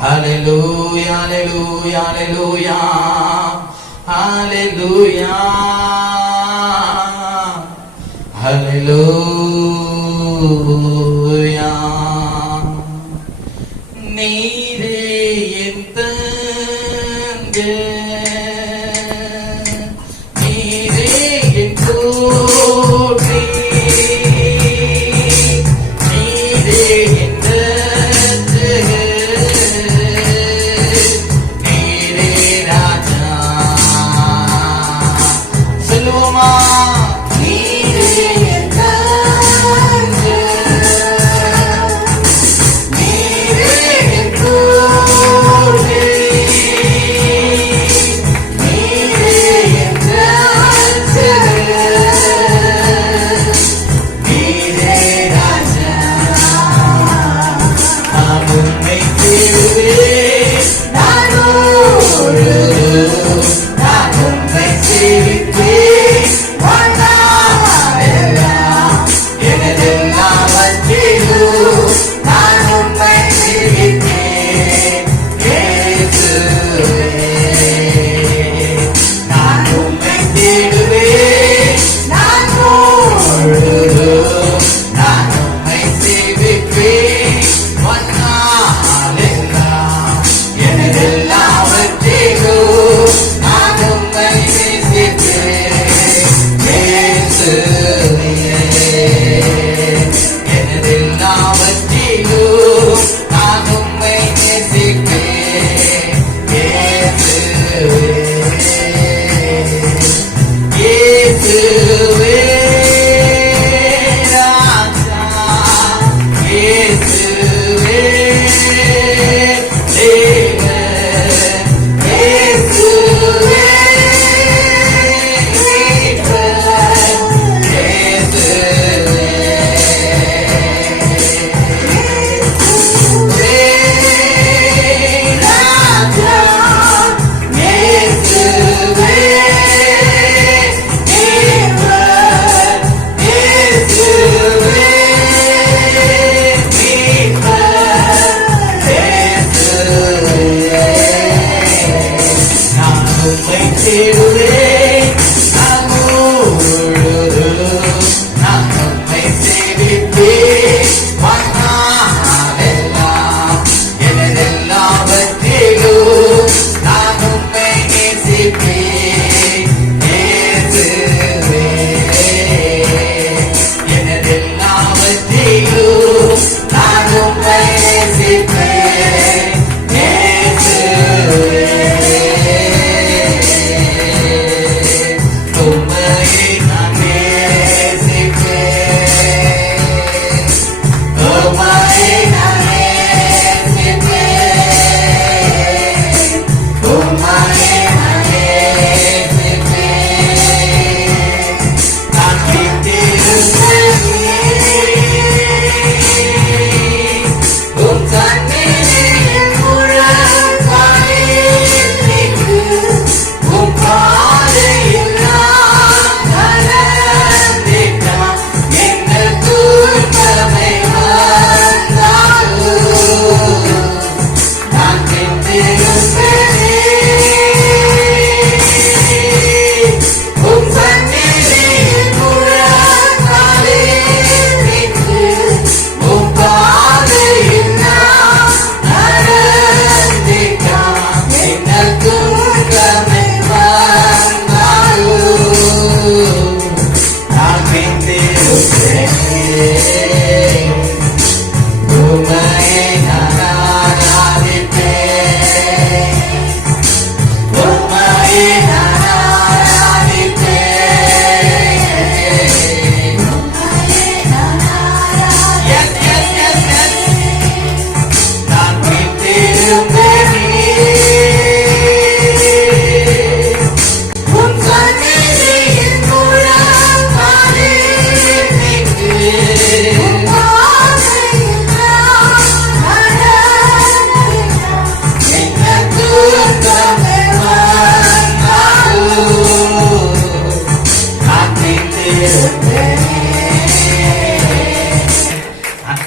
Hallelujah, hallelujah, hallelujah, hallelujah, hallelujah. நீரே என் தந்தை, நீரே என் கோட்டை, நீரே என்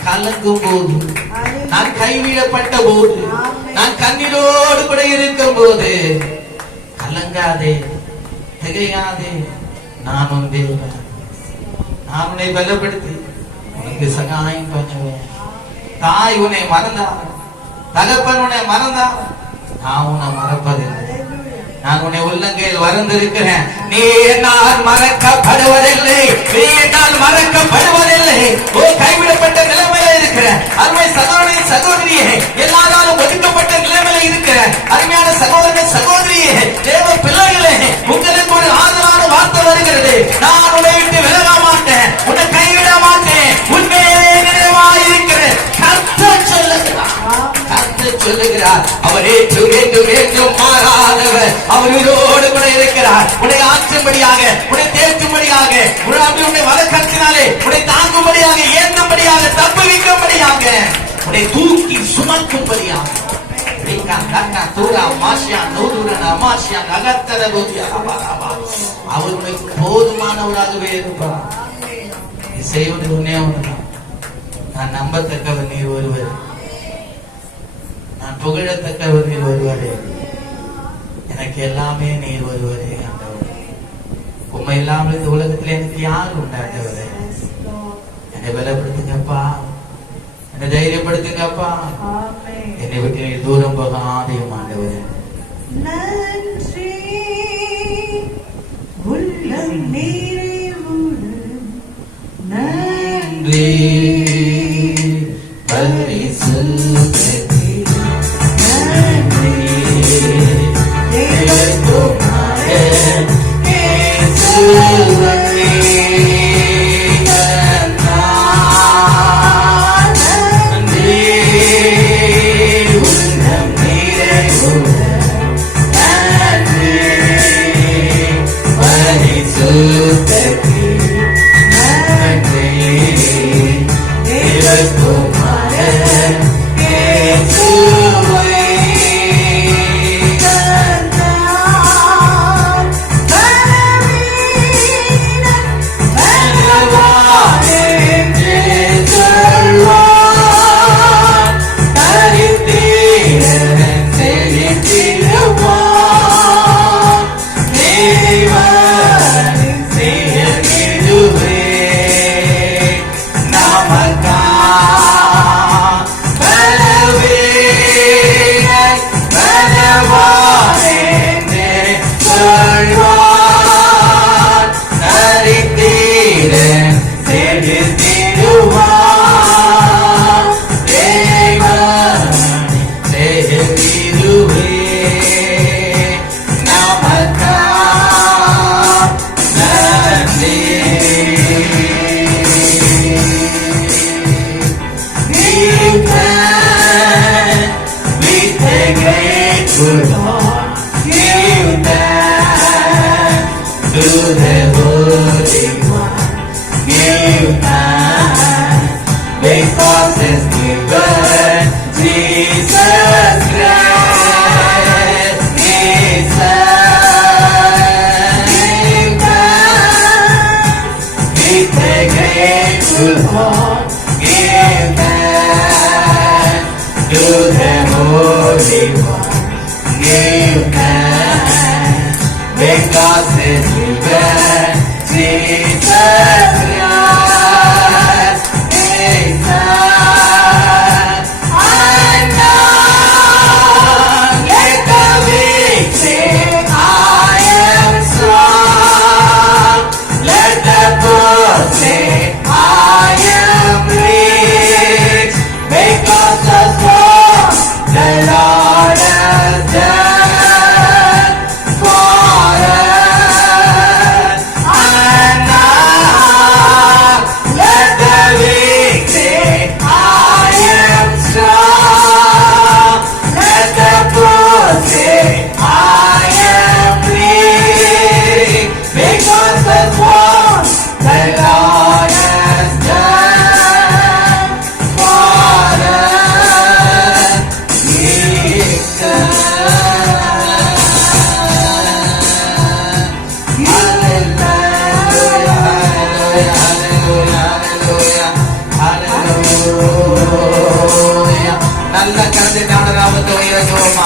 கலங்கும் போது, நான் கைவிடப்பட்ட போது, நான் கண்ணீரோடு கூட இருக்கும் போது கலங்காதே, திகையாதே, நான் உன் தேவன். நான் உன்னை பலப்படுத்தி உனக்கு சகாயம் பண்ணுவேன். தாய் உன்னை மறந்தார், தகப்பன் உன்னை மறந்தார், நான் உன்னை மறப்பதில்லை. நான் உன்னை உள்ளங்கையில் வரைந்திருக்கிறேன். நீ என்னால் மறக்கப்படுவதில்லை, நீ என்னால் மறக்கப்படுவதில்லை. ஓ, கைவிடப்பட்ட நிலைமையில இருக்கிற அருமை சகோதரி சகோதரியே, எல்லாராலும் ஒதுக்கப்பட்ட நிலைமையில இருக்கிற அருமையான சகோதரனை சகோதரியே, தேவ பிள்ளைகளே, உங்களுக்கு ஒரு ஆதரவான வார்த்தை வருகிறது. நான் உன்னை விட்டு விலக மாட்டேன், உன்னை கைவிட மாட்டேன், உண்மையே நினைவாயிருக்கிறேன். கர்த்தர் சொல்லுகிறார், அவர் ஏற்றும் மாறாதவர், அவர் உயிரோடு கூட இருக்கிறார். உன்னை ஆற்றும்படியாக, உன்னை தேற்றும்படியாக, உன்னை வழக்கத்தினாலே உன்னை தாங்கும்படியாக, ஏற்றும்படியாக, தப்புவிக்கும்படியாக, உன்னை தூக்கி சுமக்கும்படியாக, அவர் உனக்கு போதுமானவராகவே இருப்பார். செய்வது உன்னே ஒன்றுதான். நான் நம்பத்தக்கவர் நீர் ஒருவர், நான் புகழத்தக்கவர் நீர் ஒருவரே, எனக்கு எல்லாமே நீர் ஒருவரே. ஆண்டவரே, உண்மை இல்லாமல் இந்த உலகத்தில் எனக்கு யார் உண்டாண்டவரே? என்னை பலப்படுத்துங்கப்பா, என்னை தைரியப்படுத்துங்கப்பா, என்னை விட்டு நீ தூரம் போகாதையும் ஆண்டவரே. நன்றி உள்ளம் நிறைவுடன் நன்றி பரிசுத்தே நன்றி தேவகுமாரே இயேசுவே நல்ல கருத்தை நாமத்தை இறங்குவோமா?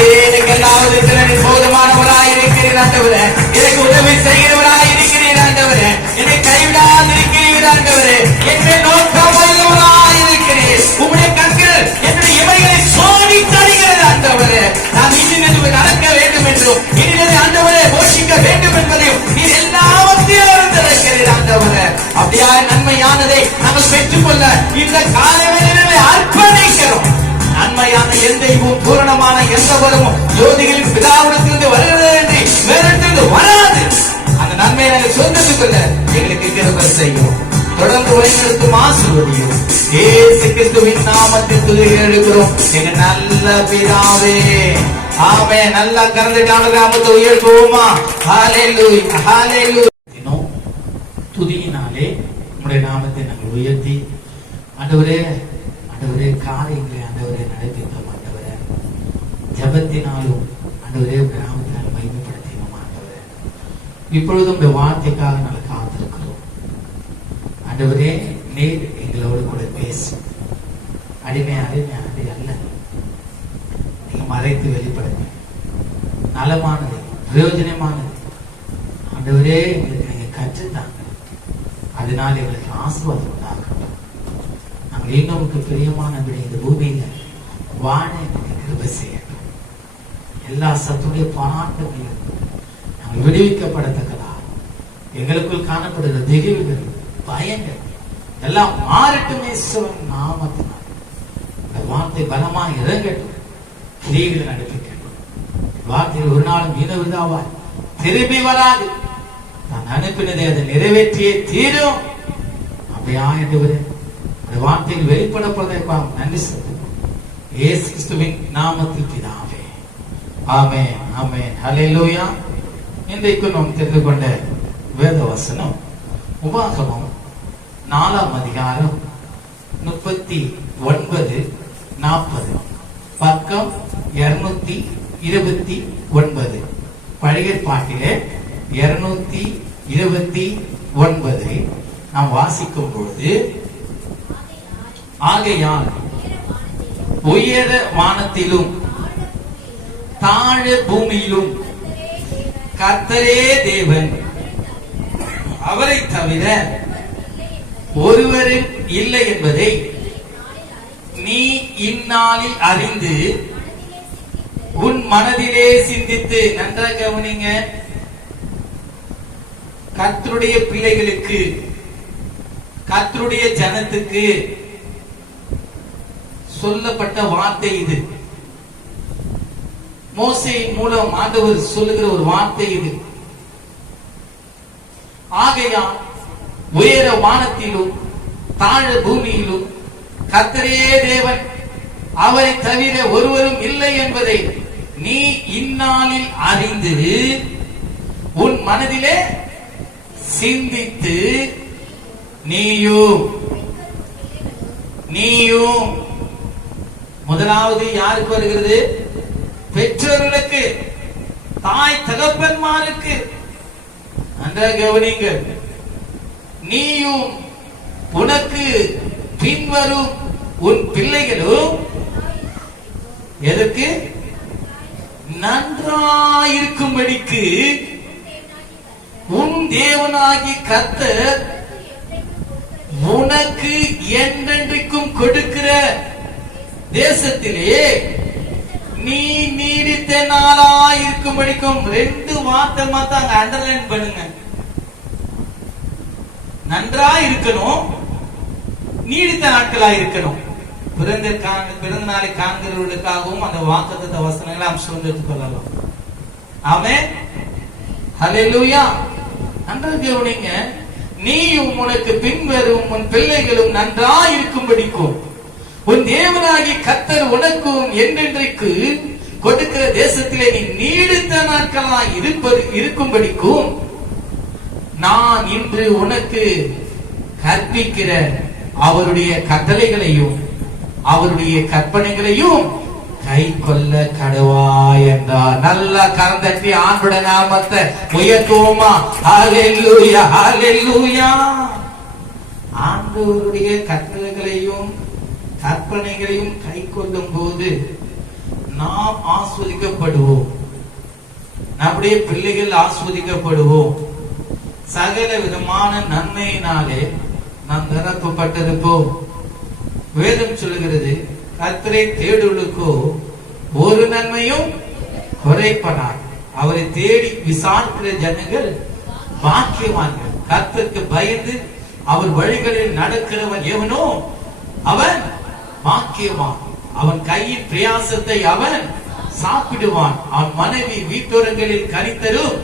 எனக்கு எல்லாவது திறனில் போதுமானவராய் இருக்கிறீர் ஆண்டவரே. எனக்கு உதவி செய்கிறவராய் இருக்கிறீர் ஆண்டவரே. என்னை கைவிடாது இருக்கிறீர் ஆண்டவரே. என்னை நோக்கமுள்ளவராய் இருக்கிறீர். உம்முடைய கண்கள் என்னுடைய இமைகளை சோடி தருகிறது ஆண்டவரே. நான் இனிமேல் நடக்க வேண்டும் என்றும் இனிமேல் ஆண்டவரே போஷிக்க வேண்டும் என்பதையும் நீர் எல்லாவற்றையும் திறக்கிறீர் ஆண்டவரே. அப்படியா நன்மையானதை நாங்கள் பெற்றுக்கொள்ள இந்த காலவேளையிலே அர்ப்பணிக்கிறோம். நன்மையான எந்தையும் பூரணமான எந்த வரமும் ஜோதிகளின் பிதாவிடத்திலிருந்து வருகிறது என்று வேறிடத்திலிருந்து வராது. அந்த நன்மையை நாங்கள் சொந்தத்துக் கொள்ள எங்களுக்கு கிருபை செய்யும். தொடர்ந்து வழிநடத்தும் ஆசீர்வதியும். இயேசு கிறிஸ்துவின் நாமத்தில் துதிக்க எடுக்கிறோம் எங்க நல்ல பிதாவே. ஆமென். நல்லா கறந்துட்டான நாமத்தை உயர்த்துவோமா? ஹல்லேலூயா, ஹல்லேலூயா. துதியினாலே உம்முடைய நாமத்தை நாங்கள் உயர்த்தி ஆண்டவரே, ஆண்டவரே காரியங்களை ஆண்டவரே நடத்தினோம் ஆண்டவரே. ஜபத்தினாலும் ஆண்டவரே உங்க நாமத்தினால் மகிமைப்படுத்தினோம் ஆண்டவரே. இப்பொழுதும் உங்க வார்த்தைக்காக நாங்கள் காத்திருக்கிறோம் ஆண்டவரே. நீர் எங்களோடு கூட பேசும். அடிமை அல்ல, நீங்க மறைத்து வெளிப்படுங்க. நலமானது, பிரயோஜனமானது ஆண்டவரே எங்களுக்கு நீங்க கற்றுத்தாங்க. அதனால் எங்களுக்கு ஆசீர்வாதம் உண்டாகட்டும். நாங்கள் இன்னும் பிரியமானபடி இந்த பூமியில வாழ எங்களுக்கு கிருபை செய்யட்டும். எல்லா சத்துடைய போராட்டங்களையும் நாங்கள் விடுவிக்கப்படத்தக்கதா எங்களுக்குள் காணப்படுகிற திகில்கள், பயங்கள் எல்லாம் மாறட்டும். இயேசுவின் நாமத்தினால் இந்த வார்த்தை பலமா இறங்கட்டும். கிரியைகளை நடப்பிக்கட்டும். வார்த்தையில் ஒரு நாளும் வீணாவாய் திரும்பி வராது. நான் அனுப்பினதை அதை நிறைவேற்றியே தீரும். அப்படியா ஆண்டவரே அந்த வார்த்தையில் வெளிப்படப்படுவதற்காக நன்றி செலுத்துகிறோம். இயேசு கிறிஸ்துவின் நாமத்தில் பிதாவே. ஆமென், ஆமென், ஹல்லேலூயா. இன்றைக்கு நாம் தெரிந்து கொண்ட வேத வசனம் உபாகமம் 4ஆம் அதிகாரம் 39, 40, பக்கம் 229. பழைய பாட்டிலே 229 நாம் வாசிக்கும் பொழுது, ஆகையால் உயர வானத்திலும் தாழ பூமியிலும் கர்த்தரே தேவன், அவரை தவிர ஒருவரும் இல்லை என்பதை நீ இந்நாளில் அறிந்து உன் மனதிலே சிந்தித்து. நன்றாக கவனிங்க. கர்த்தருடைய பிள்ளைகளுக்கு, கர்த்தருடைய ஜனத்துக்கு சொல்லப்பட்ட வார்த்தை இது. மோசேயின் மூலம் ஆண்டவர் சொல்லுகிற ஒரு வார்த்தை இது. ஆகையால் உயர வானத்திலும் தாழ பூமியிலும் கர்த்தரே தேவன், அவரை தவிர ஒருவரும் இல்லை என்பதை நீ இந்நாளில் அறிந்து உன் மனதிலே சிந்தித்து நீயும் முதலாவது யாருக்கு வருகிறது? பெற்றோர்களுக்கு, தாய் தகப்பன்மாருக்கு. நன்றாக கவனிங்கள். நீயும் உனக்கு பின்வரும் உன் பிள்ளைகளும் எதற்கு? நன்றாயிருக்கும்படிக்கு உன் தேவனாகி கர்த்தர் உனக்கு என்றென்றைக்கும் கொடுக்கிற தேசத்திலே நீ நீடித்த நாளாயிருக்கும்படிக்கும். 2 வார்த்தை மாத்த அங்க அண்டர்லைன் பண்ணுங்க. நன்றா இருக்கணும், நீடித்த நாட்களா இருக்கணும். பிறந்த நாளை காண்கிறவர்களுக்காகவும் அந்த வாக்குத்தத்த வசனங்களை நாம் சுதந்திரத்துக் கொள்ளலாம். ஆமென், ஹல்லேலூயா. நன்றாக கவனிங்க. நீயும் உனக்கு பின்வரும் உன் பிள்ளைகளும் நன்றாய் இருக்கும்படிக்கும் உன் தேவனாகி கர்த்தர் உனக்கும் என்றென்றைக்கு கொடுக்கிற தேசத்திலே நீ நீடித்த நாட்களாய் இருக்கும்படிக்கும் நான் இன்று உனக்கு கற்பிக்கிற அவருடைய கட்டளைகளையும் அவருடைய கற்பனைகளையும் கை கொள்ள கடவாய் என்றார். நல்ல கரந்தட்டி ஆண்டோட நாமத்தை உயர்த்துவோமா? ஹல்லேலூயா, ஹல்லேலூயா. ஆண்டவருடைய கட்டளைகளையும் கற்பனைகளையும் கை கொள்ளும் போது நாம் ஆஸ்வதிக்கப்படுவோம். நம்முடைய பிள்ளைகள் ஆஸ்வதிக்கப்படுவோம். சகல விதமான நன்மையினாலே நாம் நிரப்பப்பட்டிருப்போம். வேதம் சொல்லுகிறது, கர்த்தரை தேடுவர்களுக்கோ ஒரு நன்மையும் குறைப்படாது. அவரை தேடி விசாரிக்கிற ஜனங்கள் பாக்கியவான்கள். கர்த்தருக்கு பயந்து அவர் வழிகளில் நடக்கிறவன் எவனோ அவன் பாக்கியவான். அவன் கையின் பிரயாசத்தை அவன் சாப்பிடுவான். அவன் மனைவி வீட்டோரங்களில் கனித்தரும்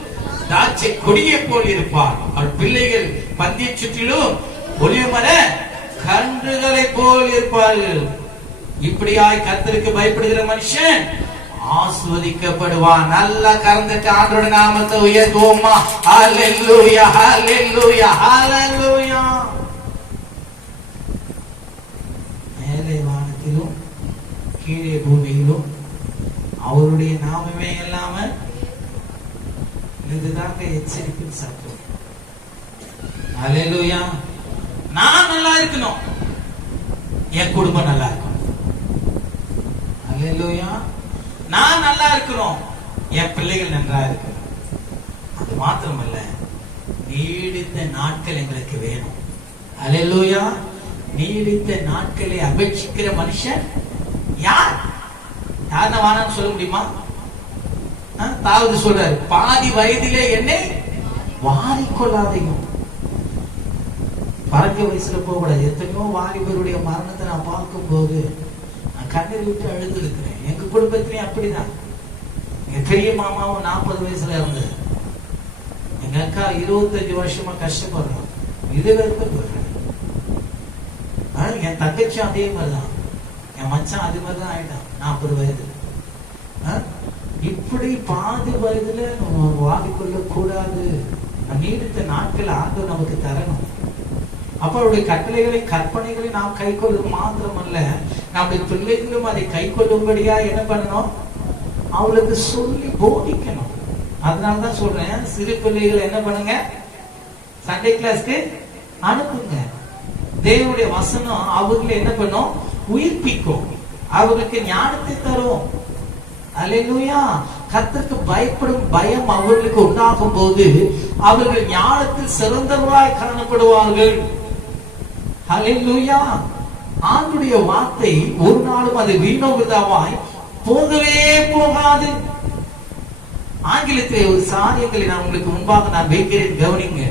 திராட்சை கொடியை போல் இருப்பார். அவன் பிள்ளைகள் பந்திய சுற்றிலும் ஒளிமர கன்றுகளை போல் இருப்பார்கள். இப்படியாய் கர்த்தருக்கு பயப்படுகிற மனுஷன் ஆஸ்வதிக்கப்படுவான். நல்லா கறந்துட்டு ஆண்டோட நாமத்தை உயர்த்துவோமா. ஹல்லேலூயா, ஹல்லேலூயா, ஹல்லேலூயா. மேலே வானத்திலும் கீழே பூமியிலும் அவருடைய நாமமே இல்லாம இதுதாங்க எச்சரிப்பின் சத்தம். ஹல்லேலூயா. நான் நல்லா இருக்கணும், என் குடும்பம் நல்லா இருக்கணும். ஹல்லேலூயா. நான் நல்லா இருக்கணும், என் பிள்ளைகள் நன்றா இருக்கணும். அது மாத்திரமல்ல, நீடித்த நாட்கள் எங்களுக்கு வேணும். ஹல்லேலூயா. நீடித்த நாட்களை அபேட்சிக்கிற மனுஷன் யார்? யாருன்னா வானான்னு சொல்ல முடியுமா? தாவீது சொல்றாரு, பாதி வயதிலே என்னை வாரிக்கொள்ளாதையும். பறக்க வயசுல போகக்கூடாது. எத்தனையோ வாலிபருடைய மரணத்தை நான் பார்க்கும் போது நான் கண்ணீர் விட்டு அழுது இருக்கிறேன். எங்க குடும்பத்திலேயும் அப்படிதான். எங்க பெரிய மாமாவும் 40 வயசுல இருந்தது. எங்க அக்கா 25 வருஷமா கஷ்டப்படுறோம். இது வரைக்கும் என் தங்கச்சி அதே மாதிரிதான். என் மச்சான் அது மாதிரிதான் ஆயிட்டான் 40 வயது. இப்படி பாதி வயதுல நம்ம வாடிக்கொள்ள கூடாது. நீடித்த நாட்கள் ஆண்டு நமக்கு தரணும். அப்ப அவருடைய கட்டளைகளை கற்பனைகளை நாம் கை கொள்வது மாத்திரமல்ல, நம்முடைய பிள்ளைகளும் அதை கை கொள்ளும்படியா என்ன பண்ணணும்? அவளுக்கு சொல்லி போதிக்கணும். அதனாலதான் சொல்றேன், சிறு பிள்ளைகளை என்ன பண்ணுங்க, சண்டே கிளாஸ்க்கு அனுப்புங்க. தேவனுடைய வசனம் அவர்களை என்ன பண்ணும்? உயிர்ப்பிக்கும். அவர்களுக்கு ஞானத்தை தரும். அல்லேலூயா. கர்த்தருக்கு பயப்படும் பயம் அவர்களுக்கு உண்டாகும் போது அவர்கள் ஞானத்தில் சிறந்தவர்களாய் காணப்படுவார்கள். அல்லேலூயா. ஆண்டுடைய வார்த்தை ஒரு நாளும் அது வீணோவிதாவாய் போகவே போகாது. ஆங்கிலத்திலே ஒரு சாரியங்களை நான் உங்களுக்கு முன்பாக நான் வைக்கிறேன், கவனிங்க.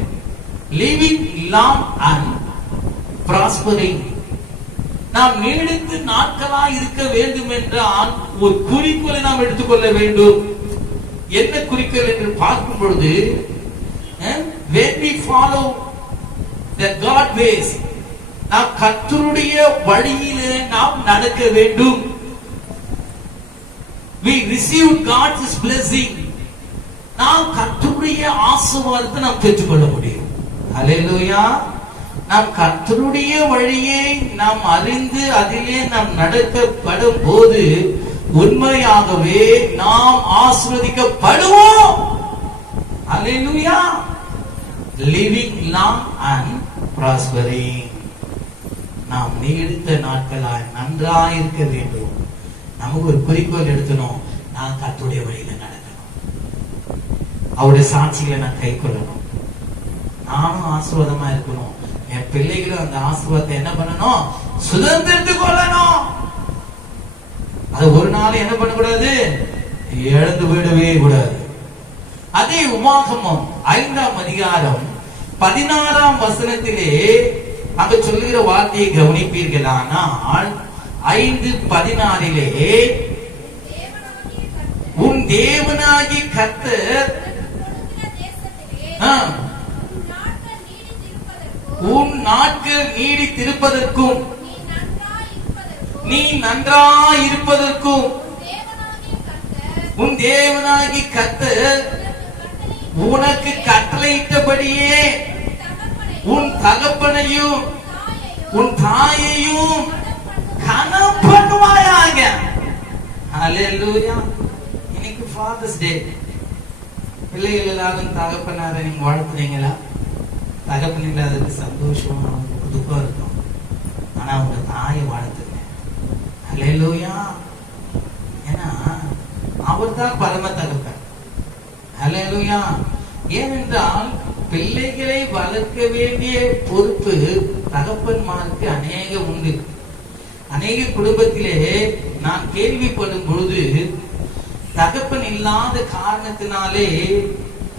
Living long and prospering. நாம் நீடித்து நாட்களா இருக்க வேண்டும் என்றால் ஒரு குறிக்கோளை நாம் எடுத்துக்கொள்ள வேண்டும். என்ன குறிக்கோள் என்று பார்க்கும் பொழுது, when we follow the God ways, நாம் கர்த்தருடைய வழியிலே நாம் நடக்க வேண்டும். we receive God's blessing. நாம் கர்த்தருடைய ஆசீர்வாதத்தை நாம் பெற்றுக்கொள்ள முடியும். ஹல்லேலூயா. நாம் கர்த்தருடைய வழியை நாம் அறிந்து அதிலே நாம் நடக்கப்படும் போது உண்மையாகவே நாம் ஆசீர்வதிக்கப்படுவோம். Hallelujah. Living long and prospering. நாம் நீடித்த நாட்களாய் நன்றாய் இருக்க வேண்டும். நமக்கு ஒரு குறிக்கோள் எடுக்கணும். நான் கர்த்தருடைய வழியில நடக்கணும். அவருடைய சாட்சிகளை நான் கை கொள்ளணும். நானும் ஆசீர்வாதமா இருக்கணும். என் பிள்ளைகளும் அந்த ஆசீர்வாதத்தை என்ன பண்ணணும்? சுதந்திரத்துக் கொள்ளணும். அது ஒரு நாள் என்ன பண்ணக்கூடாது? இழந்து விடவே கூடாது. அதே உமாகமம் 5ஆம் அதிகாரம் 16ஆம் வசனத்திலே அங்க சொல்லுகிற வார்த்தையை கவனிப்பீர்களானால் 5:16 உன் தேவனாகி கர்த்தர் உன் நாட்கள் நீடித்திருப்பதற்கும் நீ நன்றாயிருப்பதற்கும் உன் தேவனாகி கர்த்தர் உனக்கு கட்டளையிட்டபடியே உன் தகப்பனையும் உன் தாயையும் கனம் பண்ணுவாயாக. ஹல்லேலூயா. இன்னைக்கு ஃபாதர்ஸ் டே. பிள்ளைகள் எல்லாரும் தகப்பனாரை நீங்க வாழ்த்துறீங்களா? தகப்பன் இல்லாததுக்கு சந்தோஷம் துக்கம் இருக்கும். ஆனா உங்க தாயை வாழ்த்துங்க. ஹல்லேலூயா. ஏன்னா அவர்தான் பரம தகப்பன். அல்லேலூயா. ஏனென்றால் பிள்ளைகளை வளர்க்க வேண்டிய பொறுப்பு தகப்பன்மாருக்கு அநேகம் உண்டு. அநேக குடும்பத்திலே நான் கேள்விப்படும் பொழுது தகப்பன் இல்லாத காரணத்தினாலே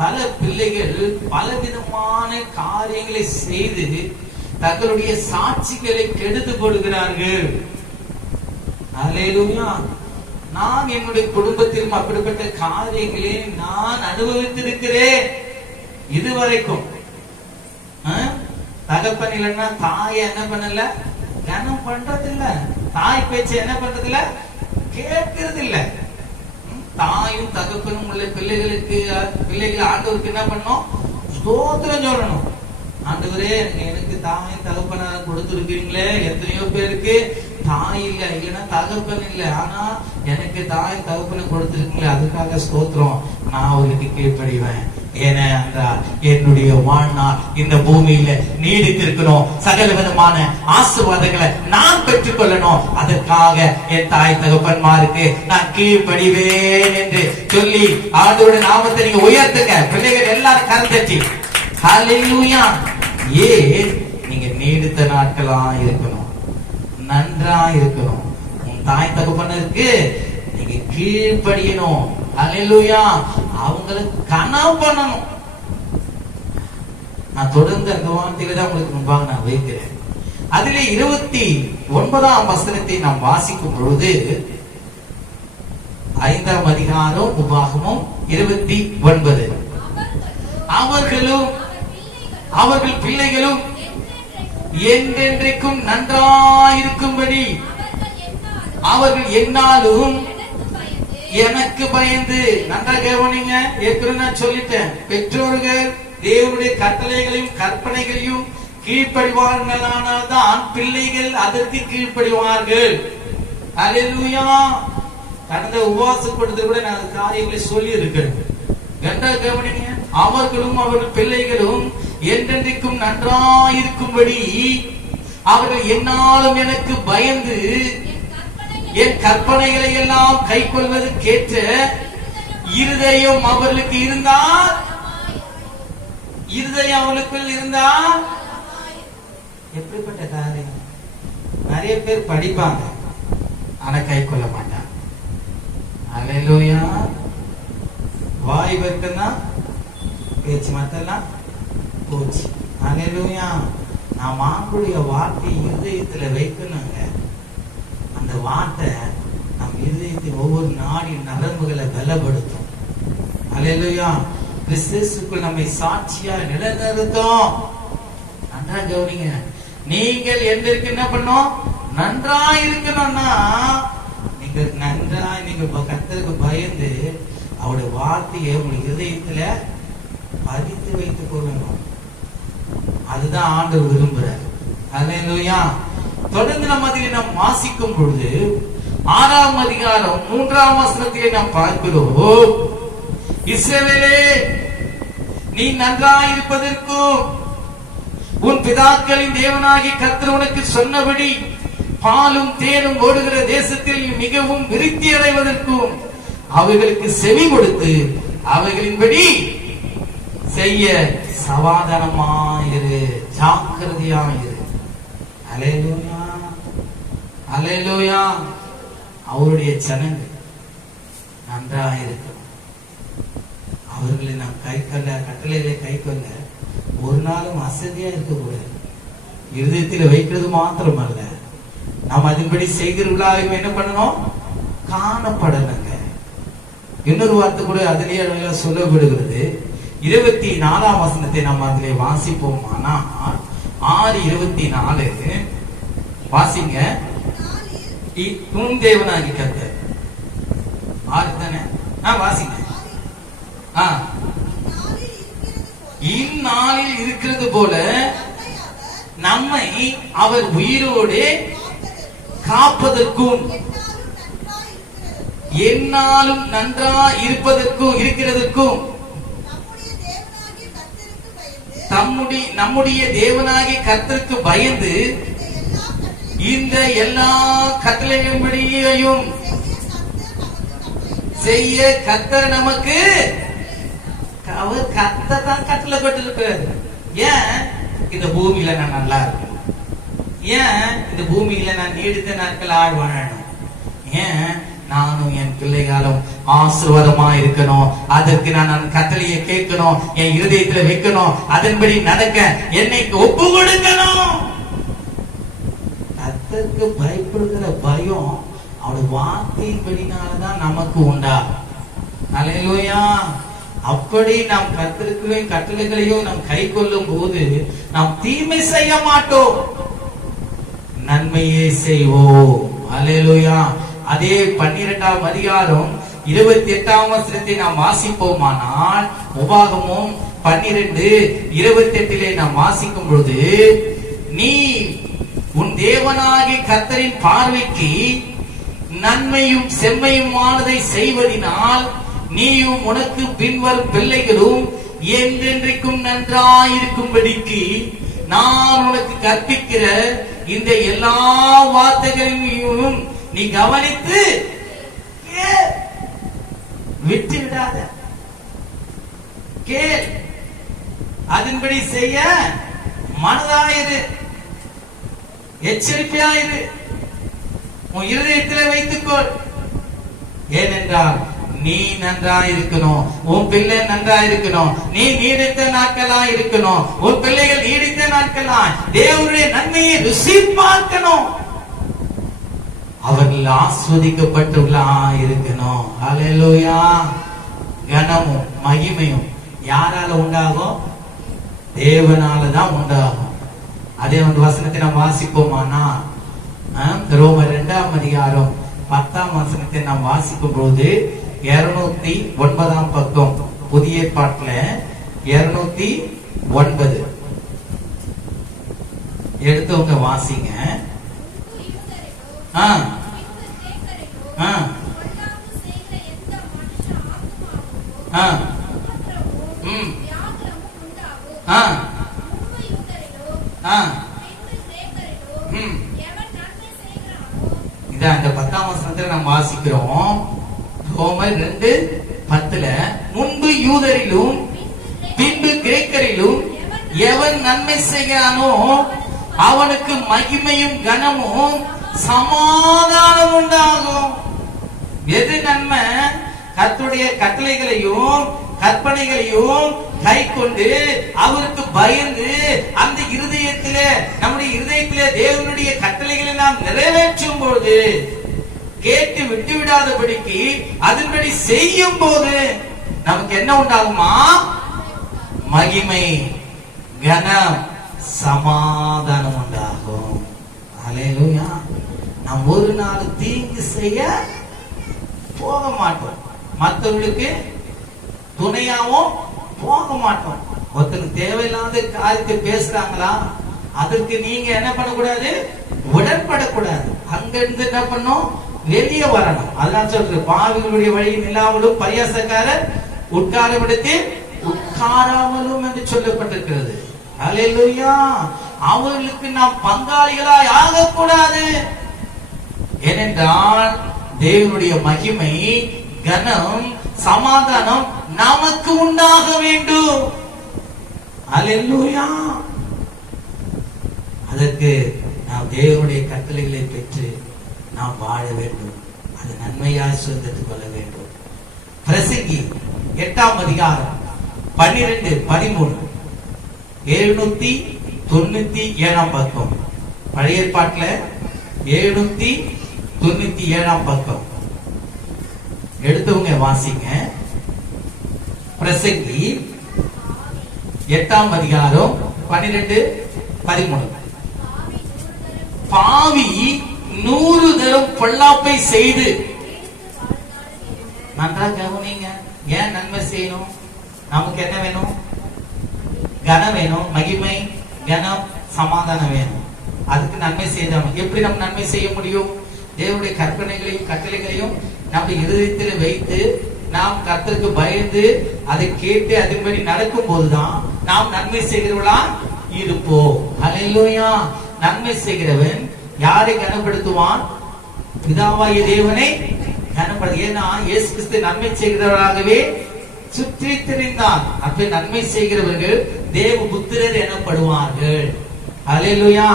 பல பிள்ளைகள் பலவிதமான காரியங்களை செய்து தங்களுடைய சாட்சிகளை கெடுத்து கொள்கிறார்கள். அல்லேலூயா. நான் என்னுடைய குடும்பத்திலும் அப்படிப்பட்ட காரியங்களை நான் அனுபவித்திருக்கிறேன். இதுவரைக்கும் தகப்பன் இல்லைன்னா தாயை என்ன பண்ணல, கனம் பண்றது இல்ல. தாய் பேச்சை என்ன பண்றது இல்ல, கேட்கறது இல்ல. தாயும் தகப்பனும் உள்ள பிள்ளைகள் ஆண்டவருக்கு என்ன பண்ணணும், ஸ்தோத்திரம் சொல்லணும். ஆண்டவரே, எனக்கு தாயும் தகப்பனார கொடுத்துருக்கீங்களே. எத்தனையோ பேருக்கு தாய் இல்ல, இல்லைன்னா தகப்பன் இல்ல, ஆனா எனக்கு தாயும் தகப்பனை கொடுத்துருக்கீங்களே, அதுக்காக ஸ்தோத்திரம். நான் அவருக்கு கீழ்ப்படிவேன். ஏனென்றால் என்னுடைய வாழ்நாள் இந்த பூமியில நீடித்திருக்கணும், சகல விதமான ஆசீர்வாதங்களை நான் பெற்றுக் கொள்ளணும். அதற்காக என் தாய் தகப்பன்மாருக்கு நான் கீழ்ப்படிவேன் என்று சொல்லி ஆண்டவருடைய நாமத்தை நீங்க உயர்த்துங்க. பிள்ளைகள் எல்லாரும் கருத்தட்டி ஹல்லேலூயா. ஏன் நீங்க நீடித்த நாட்களா இருக்கணும், நன்றா இருக்கணும். உன் தாய் தகப்பனருக்கு நீங்க கீழ்ப்படியணும். ஹல்லேலூயா. அவங்களுக்கு கனவு பண்ணணும். நான் தொடர்ந்து அந்த வார்த்தையில தான் உங்களுக்கு முன்பாக நான் வைக்கிறேன். அதிலே 29ஆம் வசனத்தை நாம் வாசிக்கும் பொழுது 5ஆம் அதிகாரம் உபாகமம் 29. அவர்களும் அவர்கள் பிள்ளைகளும் என்றென்றைக்கும் நன்றாயிருக்கும்படி அவர்கள் என்னாலும் எனக்கு பயந்து. நன்றா கவனிங்க. ஏற்கனவே நான் சொல்லிட்டேன், பெற்றோர்கள் தேவனுடைய கட்டளைகளையும் கற்பனைகளையும் கீழ்ப்படிவார்களானால் தான் பிள்ளைகள் அதற்கு கீழ்ப்படிவார்கள். அல்லேலூயா. கடந்த உபவாச கூட்டத்தில் கூட நான் காரியங்களை சொல்லி இருக்கிறேன். நன்றா கவனிங்க. அவர்களும் அவர்கள் பிள்ளைகளும் என்றென்றைக்கும் நன்றாயிருக்கும்படி அவர்கள் என்னாலும் எனக்கு பயந்து என் கற்பனைகளை எல்லாம் கை கொள்வதற்கேற்ற இருதயம் அவர்களுக்கு இருந்தால், இருதயம் அவளுக்குள் இருந்தால் எப்படிப்பட்ட காரியம். நிறைய பேர் படிப்பாங்க, ஆனா கை கொள்ள மாட்டாங்க. அல்லேலூயா. வாய் வர்க்கம்தான் பேச்சு, மத்தெல்லாம் போச்சு. அல்லேலூயா. நாம் ஆண்டுடைய வார்த்தை இருதயத்துல வைக்கணுங்க. அந்த வார்த்தை நம் இருதயத்தின் ஒவ்வொரு நாடின் நரம்புகளை பலப்படுத்தும். அல்லேலூயா. கிறிஸ்துவுக்குள் நம்மை சாட்சியா நிலைநிறுத்தும். நன்றா கவனிங்க. நீங்கள் எந்திருக்கு என்ன பண்ணும், நன்றா இருக்கணும்னா நீங்க நன்றாய் நீங்க கர்த்தருக்கு பயந்து அவருடைய வார்த்தையை உங்க இதயத்துல பதித்து வைத்துக் கொள்ளணும். அதுதான் ஆண்டவர் விரும்புறார். அல்லேலூயா. தொடர்ந்து நம்ம அதில் நாம் வாசிக்கும் பொழுது 6ஆம் அதிகாரம் 3ஆம் வசனத்திலே நாம் பார்க்கிறோம், இஸ்ரவேலே, நீ நன்றாயிருப்பதற்கும் உன் பிதாக்களின் தேவனாகிய கர்த்தர் உனக்கு சொன்னபடி பாலும் தேனும் ஓடுகிற தேசத்தில் மிகவும் விருத்தி அடைவதற்கும் அவைகளுக்கு செவி கொடுத்து அவைகளின்படி செய்ய சமாதானமாயிரு, ஜாக்கிரதையாயிரு. அல்லேலூயா. அல்லேலூயா. அவருடைய ஜனங்கள் நன்றாயிருக்கணும். அவர்களை நாம் கை கொள்ள, கட்டளைகளை கை கொள்ள ஒரு நாளும் அசதியா இருக்கக்கூடாது. இருதயத்தில் வைக்கிறது மாத்திரமல்ல, நாம் அதன்படி செய்கிறவர்களாக என்ன பண்ணணும், காணப்படணுங்க. இன்னொரு வார்த்தை கூட அதிலேயே சொல்லப்படுகிறது. 24ஆம் வசனத்தை நாம் அதிலே வாசிப்போம். ஆனா 6:24 வாசிங்க. உன் தேவனாகி கர்த்தர் 6 தானே, வாசிங்க. இந்நாளில் இருக்கிறது போல நம்மை அவர் உயிரோடு காப்பதற்கும் என்னாலும் நன்றா இருப்பதற்கும் இருக்கிறதற்கும் நம்முடைய தேவனாகிய கர்த்தருக்கு பயந்து இந்த எல்லா கட்டளைகளின்படியையும் செய்ய கர்த்தர் நமக்கு அவர் கர்த்தர் தான் கட்டளை போட்டிருக்கிறார். ஏன் இந்த பூமியில நான் நல்லா இருக்கணும், ஏன் இந்த பூமியில நான் நீடித்த நாட்கள் வாழணும், ஏன் நானும் என் பிள்ளைகளும் ஆசீர்வாதமா இருக்கணும், அதற்கு நான் கட்டளையை கேட்கணும், என் இருதயத்துல வைக்கணும், அதன்படி நடக்க என்னை ஒப்பு கொடுக்கணும். கர்த்தருக்கு பயப்படுகிற பயம் அவருடைய வார்த்தையின்படினாலதான் நமக்கு உண்டா. அல்லேலூயா. அப்படி நாம் கர்த்தருக்குள்ளேயும் கட்டளைகளையும் நாம் கை கொள்ளும் போது நாம் தீமை செய்ய மாட்டோம், நன்மையே செய்வோம். அல்லேலூயா. அதே 12ஆம் அதிகாரம் 28ஆம் வசனத்தை நாம் வாசிப்போமானால், உபாகமம் 12:28 நாம் வாசிக்கும் பொழுது, நீ உன் தேவனாகிய கர்த்தரின் பார்வைக்கு நன்மையும் செம்மையுமானதை செய்வதினால் நீயும் உனக்கு பின்வரும் பிள்ளைகளும் என்றென்றைக்கும் நன்றாயிருக்கும்படிக்கு நான் உனக்கு கற்பிக்கிற இந்த எல்லா வார்த்தைகளையும் நீ கவனித்து விட்டு விடாத, கேள், அதன்படி செய்ய மனதாயிரு, எச்சரிக்கையாயிரு, உன் இருதயத்தில் வைத்துக்கொள். ஏனென்றால் நீ நன்றா இருக்கணும், உன் பிள்ளை நன்றா இருக்கணும், நீ நீடித்த நாட்களா இருக்கணும், உன் பிள்ளைகள் நீடித்த நாட்களா தேவனுடைய நன்மையை ருசி பார்க்கணும், அவர்கள் ஆஸ்வதிக்கப்பட்டுள்ளா இருக்கணும். அல்லேலூயா. கனமும் மகிமையும் யாரால உண்டாகும்? தேவனால தான் உண்டாகும். அதே ஒரு வசனத்தை நாம் வாசிப்போமானா, ரோமர் 2ஆம் அதிகாரம் 10ஆம் வசனத்தை நாம் வாசிக்கும் போது 209ஆம் பக்கம், புதிய ஏற்பாட்டுல 209 எடுத்தவங்க வாசிங்க. இதான் இந்த 10ஆம் வசனத்துல நாம் வாசிக்கிறோம். ரோமர் 2:10, முன்பு யூதரிலும் பின்பு கிரேக்கரிலும் எவன் நன்மை செய்கிறானோ அவனுக்கு மகிமையும் கனமும் சமாதானம் உண்டாகும். எது நன்மை? கர்த்தருடைய கட்டளைகளையும் கற்பனைகளையும் கை கொண்டு அவருக்கு பயந்து அந்த இருதயத்திலே, நம்முடைய இருதயத்திலே தேவனுடைய கட்டளைகளை நாம் நிறைவேற்றும் போது, கேட்டு விட்டு விடாதபடிக்கு அதன்படி செய்யும் போது நமக்கு என்ன உண்டாகுமா? மகிமை, கனம், சமாதானம் உண்டாகும். அல்லேலூயா. நாம் ஒரு நாள் தீங்கு செய்ய போக மாட்டோம், மற்றவர்களுக்கு துணையாவும் போக மாட்டோம். ஒருத்தருக்கு தேவையில்லாத காரியத்தை பேசுறாங்களா, அதற்கு நீங்க என்ன பண்ணக்கூடாது? உடன்படக்கூடாது. அங்கிருந்து என்ன பண்ணும்? வெளியே வரணும். அதெல்லாம் சொல்றது, பாவிகளுடைய வழியில் இல்லாமலும் பரியாசக்காரர் உட்காரும் இடத்தில் உட்காராமலும் என்று சொல்லப்பட்டிருக்கிறது. அல்லேலூயா. அவர்களுக்கு நாம் பங்காளிகளாய் ஆகக்கூடாது. ஏனென்றால் தேவனுடைய மகிமை, கனம், சமாதானம் நமக்கு உண்டாக வேண்டும். அல்லேலூயா. அதற்கு நாம் தேவனுடைய கட்டளைகளை பெற்று நாம் வாழ வேண்டும். அது நன்மையாய் சொந்தத்துக் கொள்ள வேண்டும். பிரசங்கி 8ஆம் அதிகாரம் 12-13, 797ஆம் பக்கம், பழைய ஏற்பாட்டுல 797ஆம் பக்கம் எடுத்தவங்க வாசிங்க. பிரசங்கி 8ஆம் அதிகாரம் 12-13. பாவி 100 தரம் பொல்லாப்பை செய்து, நன்றா கவனிங்க, ஏன் நன்மை செய்யணும்? நமக்கு என்ன வேணும்? கனம் வேணும், மகிமை, கனம், சமாதானம் வேணும். அதுக்கு நன்மை செய்தாம எப்படி நம்ம நன்மை செய்ய முடியும்? தேவனுடைய கற்பனைகளையும் கட்டளைகளையும் நம்ம இருதயத்தில் வைத்து நாம் கர்த்தருக்கு பயந்து அதை கேட்டு அதன்படி நடக்கும் போதுதான் நாம் நன்மை செய்கிறவர்களா இருப்போம். அல்லேலூயா. நன்மை செய்கிறவன் யாரை கனப்படுத்துவான்? பிதாவாகிய தேவனை கனப்படுது. ஏன்னா இயேசு கிறிஸ்து நன்மை செய்கிறவராகவே சுற்றி திரிந்தார். அப்ப நன்மை செய்கிறவர்கள் தேவ புத்திரர் எனப்படுவார்கள். அல்லேலூயா.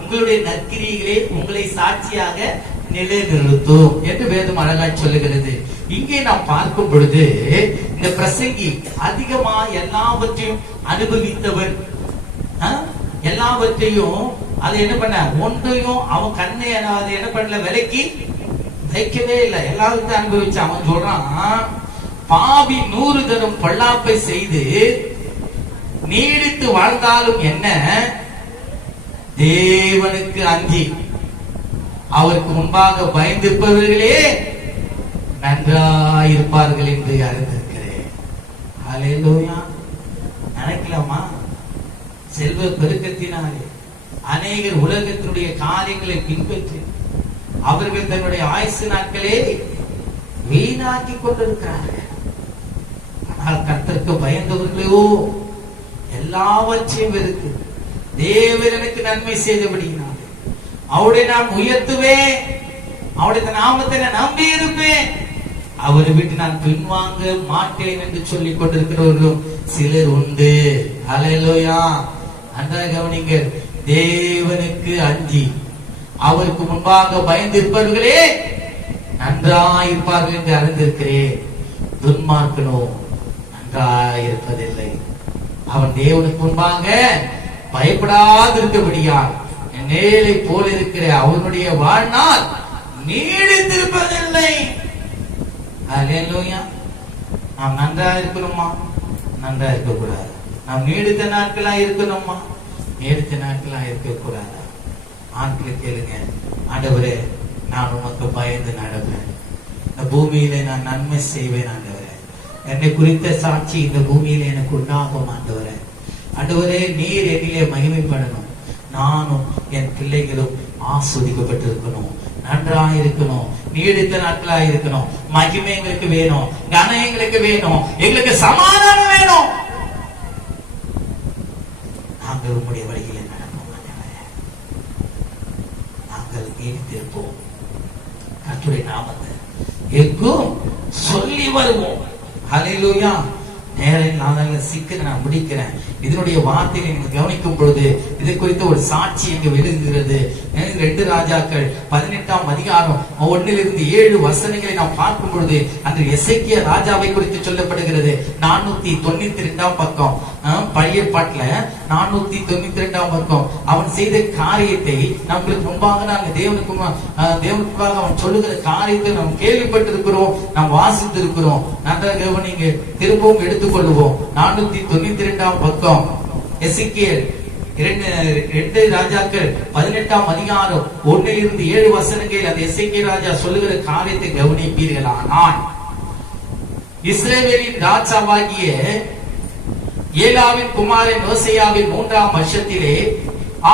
உங்களுடைய நற்கிரியைகளே உங்களை சாட்சியாக நிலைநிறுத்தும் என்று வேதம் அழகாய் சொல்லுகிறது. இங்கே நாம் பார்க்கும் பொழுது இந்த பிரசங்கி அதிகமா எல்லாவற்றையும் அனுபவித்தவன், எல்லாவற்றையும் அதை என்ன பண்ண ஒன்றையும் அவன் கண்ணை அதை என்ன பண்ணல, விலைக்கு வைக்கவே இல்லை. எல்லாத்தையும் அனுபவிச்சு அவன் சொல்றான், பாவி 100 தரம் பொல்லாப்பை செய்து நீடித்து வாழ்ந்தாலும் என்ன, தேவனுக்கு அஞ்சி அவருக்கு முன்பாக பயந்திருப்பவர்களே நன்றாயிருப்பார்கள் என்று அறிந்திருக்கிறேன். அல்லேலூயா. நினைக்கலாமா? செல்வ பெருக்கத்தினாலே அநேகர் உலகத்தினுடைய காரியங்களை பின்பற்றி அவர்கள் தன்னுடைய ஆயுசு நாட்களே வீணாக்கி கொண்டிருக்கிறார்கள். ஆனால் கர்த்தருக்கு பயந்தவர்களோ எல்லாவற்றையும் வெறுத்து தேவன் எனக்கு நன்மை செய்தபடியினாலே அவருடைய நான் உயர்த்துவேன், அவருடைய நாமத்தை நான் நம்பி இருப்பேன், அவரை விட்டு நான் பின்வாங்க மாட்டேன் என்று சொல்லிக் கொண்டிருக்கிறவர்களும் சிலர் உண்டு. அல்லேலூயா. நன்றாக கவனிங்க. தேவனுக்கு அஞ்சி அவருக்கு முன்பாக பயந்திருப்பவர்களே நன்றாயிருப்பார்கள் என்று அறிந்திருக்கிறேன். துன்மார்க்கனோ நன்றாயிருப்பதில்லை. அவன் தேவனுக்கு முன்பாக பயப்படாதிருக்கபடியால் நேரை போல இருக்கிற அவனுடைய வாழ்நாள் நீடித்திருப்பதில்லை. அல்லேலூயா. நாம் நன்றா இருக்கணுமா? நன்றா இருக்க கூடாது. நாம் நீடித்த நாட்களா இருக்கணுமா? நீடித்த நாட்களா இருக்க கூடாது. ஆட்களை கேளுங்க, ஆண்டவரே நான் உமக்கு பயந்து நடப்பேன், இந்த பூமியில நான் நன்மை செய்வேன் ஆண்டவரே, என்னை குறித்த சாட்சி இந்த பூமியில எனக்கு உண்டாகும் ஆண்டவரே. ஆண்டவரே நீர் என்னிலே மகிமைப்படணும், நானும் என் பிள்ளைகளும் ஆஸ்வதிக்கப்பட்டிருக்கணும், நன்றாயிருக்கணும், நீடித்த நாட்களா இருக்கணும். மகிமை எங்களுக்கு வேணும், கனம் எங்களுக்கு வேணும், எங்களுக்கு சமாதானம் வேணும். நாங்கள் உங்களுடைய வழியில் நடப்போம் ஆண்டவரே, நாங்கள் நீடித்திருப்போம், கர்த்தருடைய நாமத்தை எங்கும் சொல்லி வருவோம். அல்லேலூயா. நேரம் நான் சீக்கிரம் நான் முடிக்கிறேன். இதனுடைய வார்த்தையை நீங்கள் கவனிக்கும் பொழுது இதை குறித்த ஒரு சாட்சி இங்கு விழுகிறது. 2 ராஜாக்கள் 18ஆம் அதிகாரம் 1-7 வசனங்களை நாம் பார்க்கும் பொழுது அந்த எசேக்கியா ராஜாவை குறித்து சொல்லப்படுகிறது. 492ஆம் பக்கம், பழைய பாட்டுல 492ஆம் பக்கம். அவன் செய்த காரியத்தை நம்மளுக்கு முன்பாக நாங்கள் தேவனுக்கு அவன் சொல்லுகிற காரியத்தை நாம் கேள்விப்பட்டிருக்கிறோம், நாம் வாசித்திருக்கிறோம். நன்றாக கவனிங்க, திரும்பவும் எடுத்துக்கொள்வோம். 492ஆம் பக்கம், எசேக்கியேல் 2 ராஜாக்கள் 18ஆம் அதிகாரம் 1-7 வசனங்கள். அந்த எசேக்கியா ராஜா சொல்லுகிற காரியத்தை கவனிப்பீர்களானால், இஸ்ரவேலின் ராஜாவாகிய ஏலாவின் குமாரன் யோசேயாவின் 3ஆம் வருஷத்திலே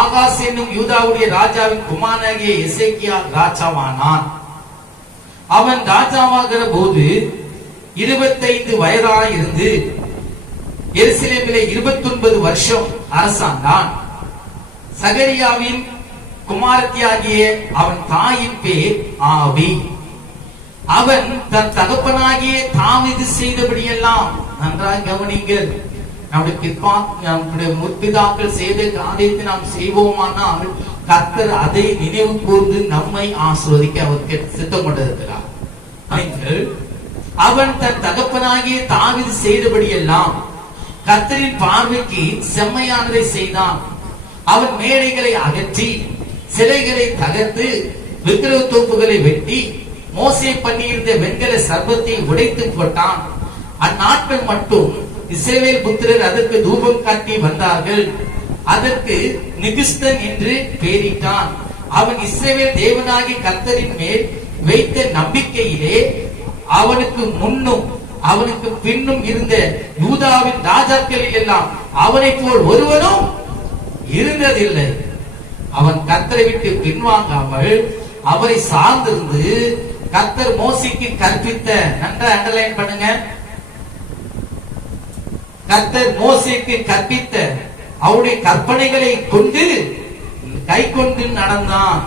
ஆகாஸ் என்னும் யூதாவுடைய ராஜாவின் குமாரனாகிய எசேக்கியா ராஜாவானான். அவன் ராஜாவாகிற போது 25 வயதாய் இருந்து எருசலேமிலே 29 வருஷம் அரசாண்டான். சகரியாவின் குமாரத்தியாகிய அவன் தாயின் பேர் ஆவி. அவன் தன் தகப்பனாகிய தாவீது செய்தபடியெல்லாம், நன்றாக கவனிங்கள், நம்முடைய முற்பிதாக்கள் செய்த காரியத்தை நாம் செய்வோமானால் கர்த்தர் அதை நினைவு கூர்ந்து நம்மை ஆசீர்வதிக்க அவருக்கு சித்தம் கொண்டிருக்கிறார். அவன் தன் தகப்பனாகிய தாவீது செய்தபடியெல்லாம் கர்த்தரின் பார்வைக்கு செம்மையானதை செய்தான். அவன் மேடைகளை அகற்றி சிலைகளை தகர்த்து விக்கிரக தோப்புகளை வெட்டி மோசே பண்ணியிருந்த வெண்கல சர்பத்தை உடைத்து போட்டான். அந்நாட்கள் மட்டும் இஸ்ரவேல் புத்திரர் அதற்கு தூபம் காட்டி வந்தார்கள். அதற்கு நிகிஸ்தன் என்று பெயரிட்டான். அவன் இஸ்ரவேல் தேவனாகி கர்த்தரின் மேல் வைத்த நம்பிக்கையிலே அவனுக்கு முன்னும் அவனுக்கு பின்னும் இருந்த யூதாவின் ராஜாக்களில் எல்லாம் அவனை போல் ஒருவனும் இருந்ததில்லை. அவன் கர்த்தரை விட்டு பின்வாங்காமல் அவரை சார்ந்திருந்து கர்த்தர் மோசேக்கு கற்பித்த, நன்றா அண்டர்லைன் பண்ணுங்க, கர்த்தர் மோசேக்கு கற்பித்த அவருடைய கற்பனைகளை கொண்டு கை கொண்டு நடந்தான்.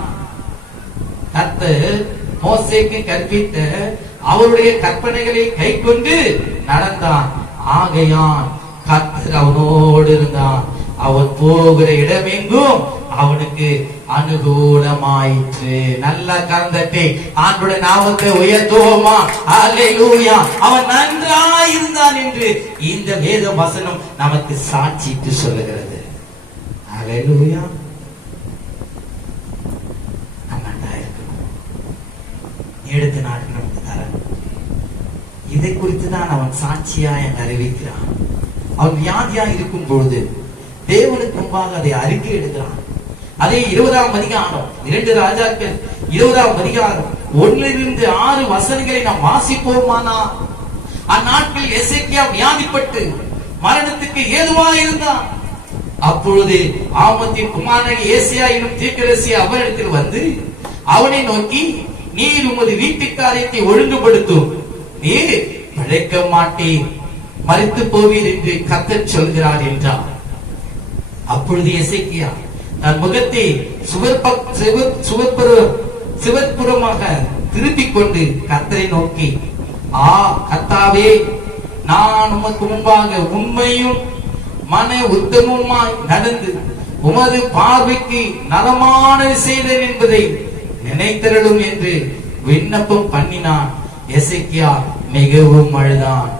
கர்த்தர் மோசேக்கு கற்பித்த அவருடைய கற்பனைகளை கைக்கொண்டு நடந்தான். ஆகையான் கர்த்தர் அவனோடு இருந்தான். அவன் போகிற இடமெங்கும் அவனுக்கு அனுகூலமாயிற்று. நல்ல கரந்தட்டை ஆண்டோட நாமத்தை உயர்த்துவோமா? அல்லேலூயா. அவன் நன்றாய் இருந்தான் என்று இந்த வேத வசனம் நமக்கு சாட்சிட்டு சொல்லுகிறது. அல்லேலூயா. நம்ம நன்றா இருக்கணும். எடுத்த நாட்டு நமக்கு தர இதை குறித்து தான் அவன் சாட்சியா என அறிவிக்கிறான். அவன் வியாதியா இருக்கும் பொழுது தேவனுக்கு முன்பாக அதை அறிக்கை எடுக்கிறான். அதே 20ஆம் அதிகாரம் 2 ராஜாக்கள் 20ஆம் அதிகாரம் 1-6 வசனங்களை நாம் வாசிப்போமானா, அந்நாட்களில் எசேக்கியா வியாதிப்பட்டு மரணத்துக்கு ஏதுவாக இருந்தான். அப்பொழுது ஆமோத்தின் குமாரனாகிய ஏசாயா என்னும் தீர்க்கதரிசி அவரிடத்தில் வந்து அவனை நோக்கி, நீர் உமது வீட்டு காரியத்தை ஒழுங்குபடுத்தும், நீர் பிழைக்க மாட்டீர், மரித்து போவீர் என்று கர்த்தர் சொல்கிறார் என்றார். அப்பொழுது எசேக்கியா தன் முகத்தை சுவர்புறமாக திருப்பிக் கொண்டு கர்த்தரை நோக்கி, கர்த்தாவே, நான் உமக்கு முன்பாக உண்மையும் மன உத்தமமாய் நடந்து உமது பார்வைக்கு நலமானது செய்தேன் என்பதை நினைத்தருளும் என்று விண்ணப்பம் பண்ணினான். எசேக்கியா மிகவும் அழுதான்.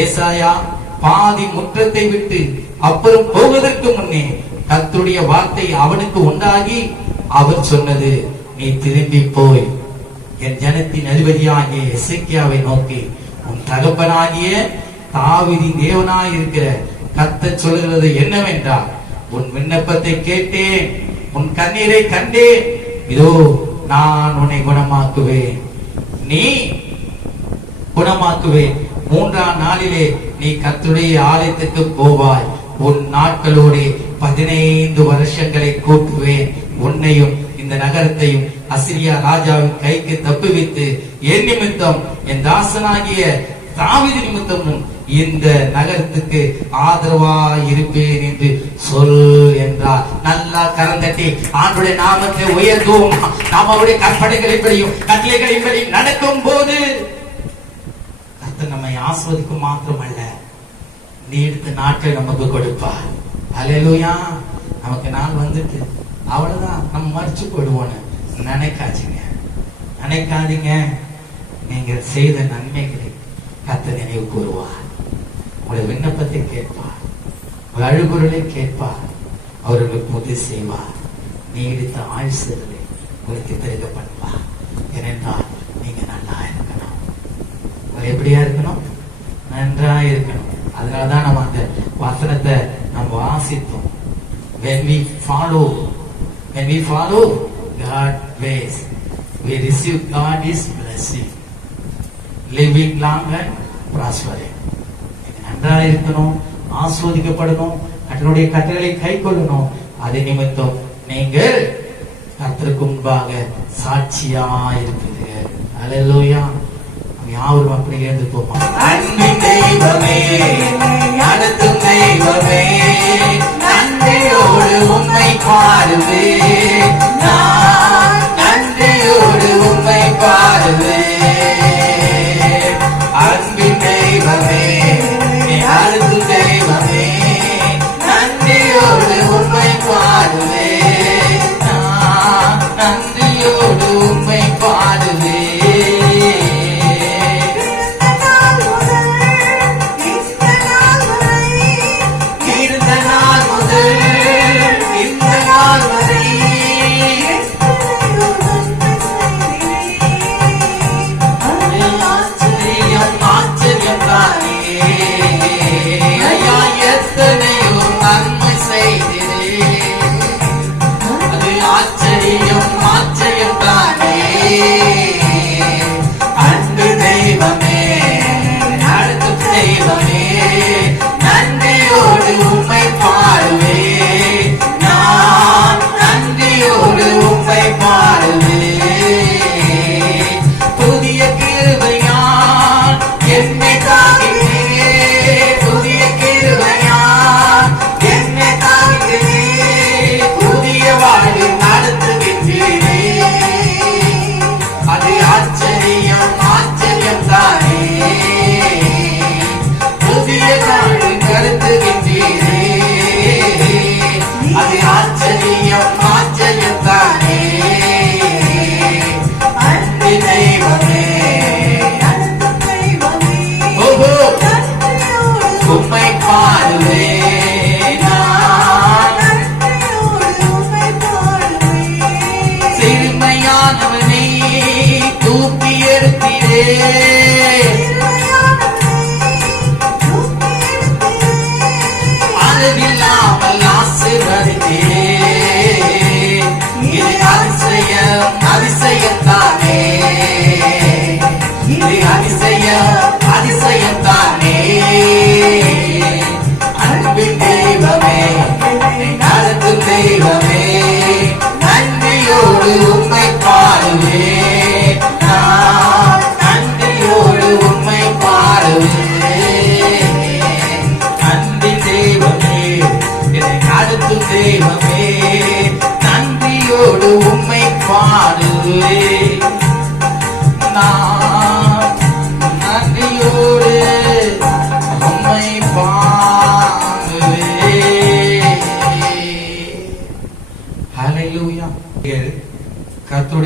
ஏசாயா பாதி முற்றத்தை விட்டு அப்புறம் போவதற்கு முன்னே கர்த்தருடைய வார்த்தை அவனுக்கு உண்டாகி அவர் சொன்னது, நீ திரும்பி போய் என் ஜனத்தின் அதிபதியாகிய எசேக்கியாவை நோக்கி, உன் தகப்பனாகிய தாவீதின் தேவனாய் இருக்கிற கர்த்தர் சொல்கிறது என்னவென்றால், உன் விண்ணப்பத்தை கேட்டேன், உன் கண்ணீரை கண்டேன், இதோ நான் உன்னை குணமாக்குவேன், நீ குணமாக்குவேன், 3ஆம் நாளிலே நீ கர்த்தருடைய ஆலயத்துக்கு போவாய், உன் நாட்களோடு 15 வருஷங்களை கூட்டுவேன், உன்னையும் இந்த நகரத்தையும் அசிரியா ராஜாவின் கைக்கு தப்புவித்து என் நிமித்தம் என் தாசனாகிய தாவீது நிமித்தமும் இந்த நகரத்துக்கு ஆதரவா இருப்பேன் என்று சொல் என்றார். நல்லா கரந்தட்டி ஆண்டுடைய நாமத்தை உயர்த்துவோம். நாம் அவருடைய கற்பனைகளின்படியும் கட்டளைகளின்படியும் நடக்கும் போது கர்த்தர் நம்மை ஆஸ்வதிக்கும் மாத்திரமல்ல, நீடித்த நாட்கள் நமக்கு கொடுப்பார். அல்லேலூயா. நமக்கு நாள் வந்துட்டு அவ்வளவுதான் நம்ம மறிச்சு போயிடுவோன்னு நினைக்காதீங்க. நீங்கள் செய்த நன்மைகளை கர்த்தர் நினைவு கூறுவார். உங்களுடைய விண்ணப்பத்தை கேட்பார், உங்கள் அழுகுரலை கேட்பார், அவர்களுக்கு உதவி செய்வார், நீடித்த ஆயுசுகளை உங்களுக்கு பெருக பண்ணுவார். ஏனென்றால் நீங்க நல்லா இருக்கணும். எப்படியா இருக்கணும்? நன்றா இருக்கணும். அதனாலதான் நம்ம அந்த வசனத்தை நம்ம வாசித்தோம். When we follow God's ways, we receive God's blessing, living long and prospering. நன்றா இருக்கணும், ஆஸ்வதிக்கப்படணும், கர்த்தருடைய கட்டளைகளை கைக்கொள்ளணும். அதே நிமித்தம் நீங்கள் கர்த்தருக்கு முன்பாக சாட்சியா இருப்பீர்கள். அல்லேலூயா. யாவரும் அப்படி எழுந்து போமா. அன்பின் தெய்வமே, நடத்தும் தெய்வமே, நன்றியோடு உம்மை பாடுவே, நான் நன்றியோடு உம்மை பாடுவே. அன்பின் தெய்வமே, நடத்தும் தெய்வமே, நன்றியோடு உம்மை பாடுவே, நான் நன்றியோடு உம்மை பாடுவே.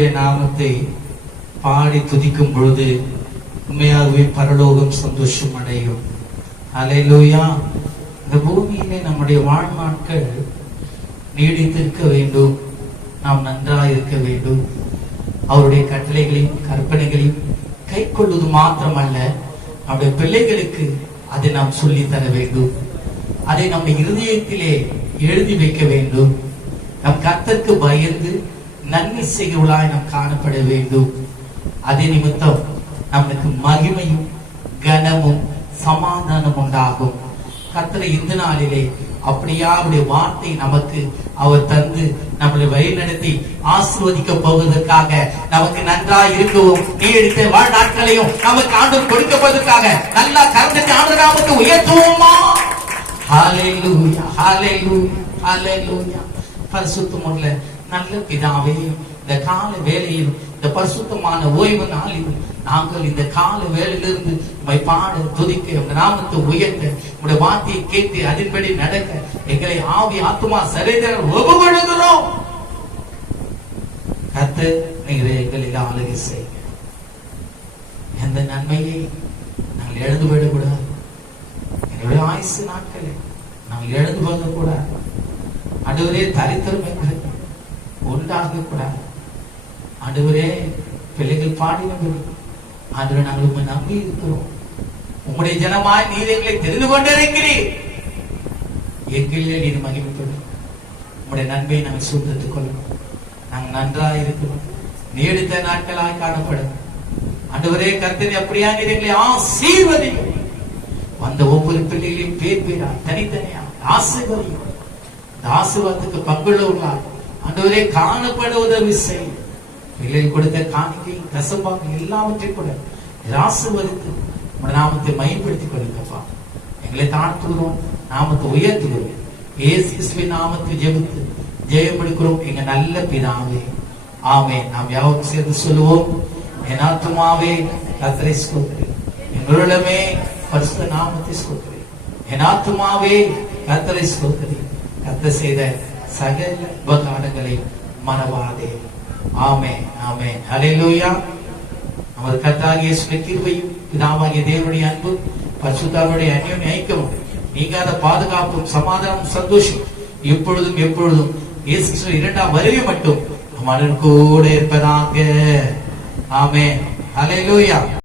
கர்த்தருடைய நாமத்தை பாடி துதிக்கும் பொழுது உண்மையாகவே பரலோகம் சந்தோஷம் அடையும். அல்லேலூயா. இந்த பூமியிலே நம்முடைய வாழ்நாட்கள் நீடித்திருக்க வேண்டும். நாம் நன்றாக இருக்க வேண்டும். அவருடைய கட்டளைகளையும் கற்பனைகளையும் கை கொள்வது மாத்திரமல்ல, நம்முடைய பிள்ளைகளுக்கு அதை நாம் சொல்லி தர வேண்டும். அதை நம்ம இருதயத்திலே எழுதி வைக்க வேண்டும். நம் கர்த்தருக்கு பயந்து நன்மை செய்கிறவர்களாய் நாம் காணப்பட வேண்டும். அதே நிமித்தம் நமக்கு மகிமையும் கனமும் சமாதானம் உண்டாகும். கர்த்தரை இந்த நாளிலே அப்படியா அவருடைய வார்த்தை நமக்கு அவர் தந்து நம்மளை வழிநடத்தி ஆசீர்வதிக்க போவதற்காக, நமக்கு நன்றாய் இருக்கவும் நீடித்த வாழ்நாட்களையும் நமக்கு ஆண்டவர் கொடுக்கப்படுவதற்காக நல்லா கர்த்தரை ஆண்டவர் நாமத்தை உயர்த்துவோமா? ஹல்லேலூயா, ஹல்லேலூயா, ஹல்லேலூயா. பரிசுத்தமுள்ள நல்ல பிதாவே, இந்த கால வேளையில் இந்த பரிசுத்தமான ஓய்வு நாளில் நாங்கள் இந்த கால வேளையிலிருந்து உம்மை பாட துதிக்க, உங்க நாமத்தை உயர்த்த, உங்களுடைய வார்த்தையை கேட்டு அதன்படி நடக்க எங்களை ஆவி ஆத்துமா சரீரம் ஒப்புக்கொடுக்கிறோம். கர்த்தர் நீர் எங்களில் ஆளுகை செய்ய, எந்த நன்மையை நாங்கள் எழுந்து விடக்கூடாது. என்னுடைய ஆயுசு நாட்களை நாங்கள் எழுந்து போகக்கூடாது. ஆண்டவரே, தரித்திரம் எங்களுக்கு உண்டாக கூடாது. ஆண்டவரே, பிள்ளைகள் பாடினபடி ஆண்டவரே, நாங்கள் உண்மை நம்பி இருக்கிறோம். உம்முடைய ஜனமாய் நீர் எங்களை தெரிந்து கொண்டிருக்கிறீர். எங்களிலே நீர் மகிமைப்படும். உம்முடைய நன்மையை நாங்கள் சுத்தத்துக் கொள்ளணும். நாங்கள் நன்றாக இருக்கணும். நீடித்த நாட்களாய் காணப்படும். ஆண்டவரே, கர்த்தர் அப்படியா நீர் எங்களை ஆசீர்வதியும். வந்த ஒவ்வொரு பிள்ளைகளையும் பேர் பேரா தனித்தனியா ஆசீர்வதியும். இந்த ஆசீர்வாதத்துக்கு பங்குள்ளவர்களாக ஆண்டவரே காணப்பட உதவி செய்யும். பிள்ளைகள் கொடுத்த காணிக்கை தசம்பாக எல்லாவற்றையும் கூட ஆசீர்வதித்து நாமத்தை மையப்படுத்திக் கொள்ளுங்கப்பா. எங்களை தாழ்த்துகிறோம், நாமத்தை உயர்த்துகிறோம். இயேசுவின் நாமத்தை ஜெபித்து ஜெயம் எடுக்கிறோம் எங்க நல்ல பிதாவே, ஆமென். நாம் யாவும் சேர்ந்து சொல்லுவோம். என் ஆத்துமாவே கர்த்தரை ஸ்தோத்திரி, என் உள்ளமே பரிசுத்த நாமத்தை ஸ்தோத்திரி. என் ஆத்துமாவே கர்த்தரை ஸ்தோத்திரி, கர்த்தர் செய்த சகல உபகாரங்களை மறவாதே. ஆமென், ஆமென், ஹல்லேலூயா. நமது கர்த்தராகிய இயேசுவின் கிருபையும் பிதாவாகிய தேவனுடைய அன்பு பரிசுத்தருடைய அந்யோன்ய ஐக்கியமும் நீங்காத பாதுகாப்பும் சமாதானமும் சந்தோஷம் இப்பொழுதும் எப்பொழுதும் இயேசு கிறிஸ்துவின் இரண்டாம் வருகை மட்டும் நம்முடன் கூட இருப்பதாக. ஆமென், ஹல்லேலூயா.